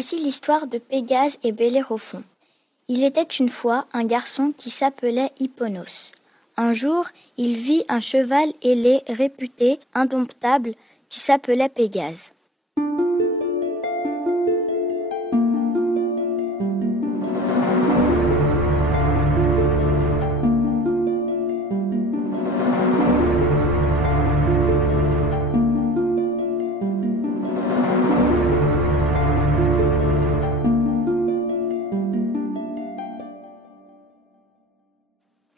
Voici l'histoire de Pégase et Bellérophon. Il était une fois un garçon qui s'appelait Hipponos. Un jour, il vit un cheval ailé réputé indomptable qui s'appelait Pégase.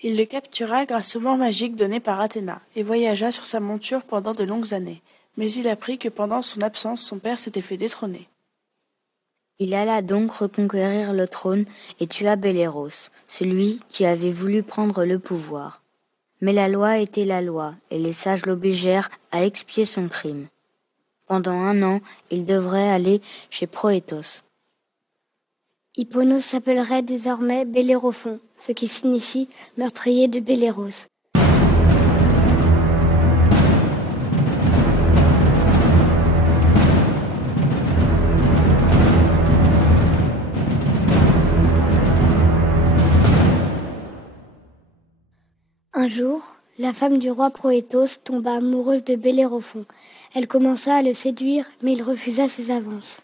Il le captura grâce au mort magique donné par Athéna et voyagea sur sa monture pendant de longues années. Mais il apprit que pendant son absence, son père s'était fait détrôner. Il alla donc reconquérir le trône et tua Belléros, celui qui avait voulu prendre le pouvoir. Mais la loi était la loi et les sages l'obligèrent à expier son crime. Pendant 1 an, il devrait aller chez Proétos. Hipponos s'appellerait désormais Bellérophon, ce qui signifie meurtrier de Belléros. Un jour, la femme du roi Proétos tomba amoureuse de Bellérophon. Elle commença à le séduire, mais il refusa ses avances.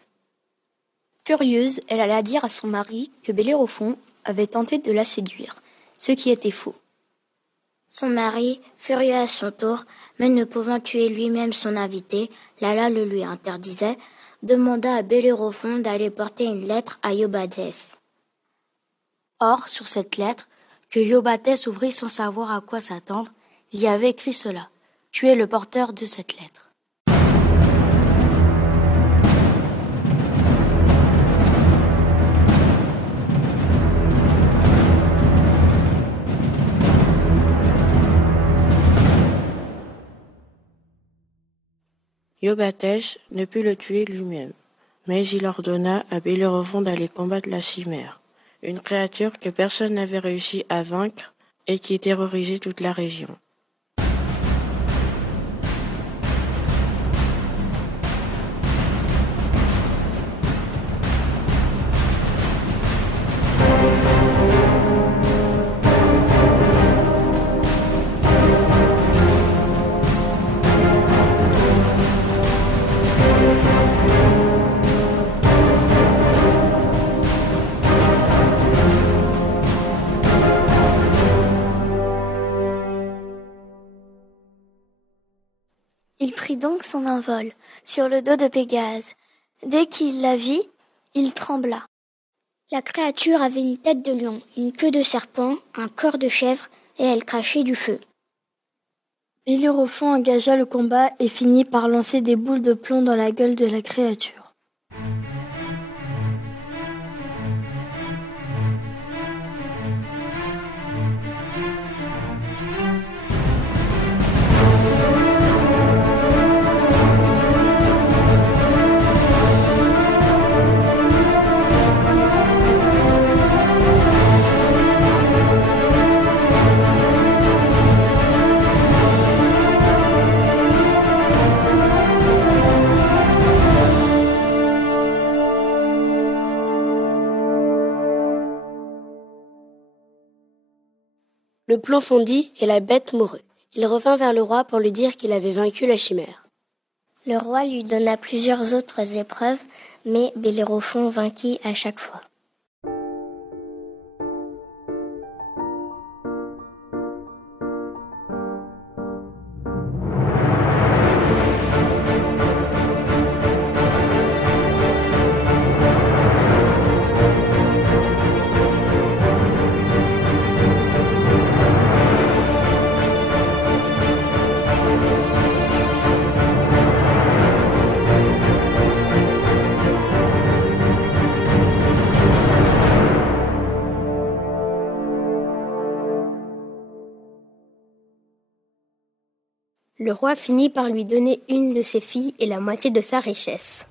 Furieuse, elle alla dire à son mari que Bellérophon avait tenté de la séduire, ce qui était faux. Son mari, furieux à son tour, mais ne pouvant tuer lui-même son invité, la loi le lui interdisait, demanda à Bellérophon d'aller porter une lettre à Iobates. Or, sur cette lettre, que Iobates ouvrit sans savoir à quoi s'attendre, il y avait écrit cela: « Tu es le porteur de cette lettre. » Iobates ne put le tuer lui-même, mais il ordonna à Bellérophon d'aller combattre la chimère, une créature que personne n'avait réussi à vaincre et qui terrorisait toute la région. Il prit donc son envol sur le dos de Pégase. Dès qu'il la vit, il trembla. La créature avait une tête de lion, une queue de serpent, un corps de chèvre, et elle crachait du feu. Bellérophon engagea le combat et finit par lancer des boules de plomb dans la gueule de la créature. Le plomb fondit et la bête mourut. Il revint vers le roi pour lui dire qu'il avait vaincu la chimère. Le roi lui donna plusieurs autres épreuves, mais Bellérophon vainquit à chaque fois. Le roi finit par lui donner une de ses filles et la moitié de sa richesse.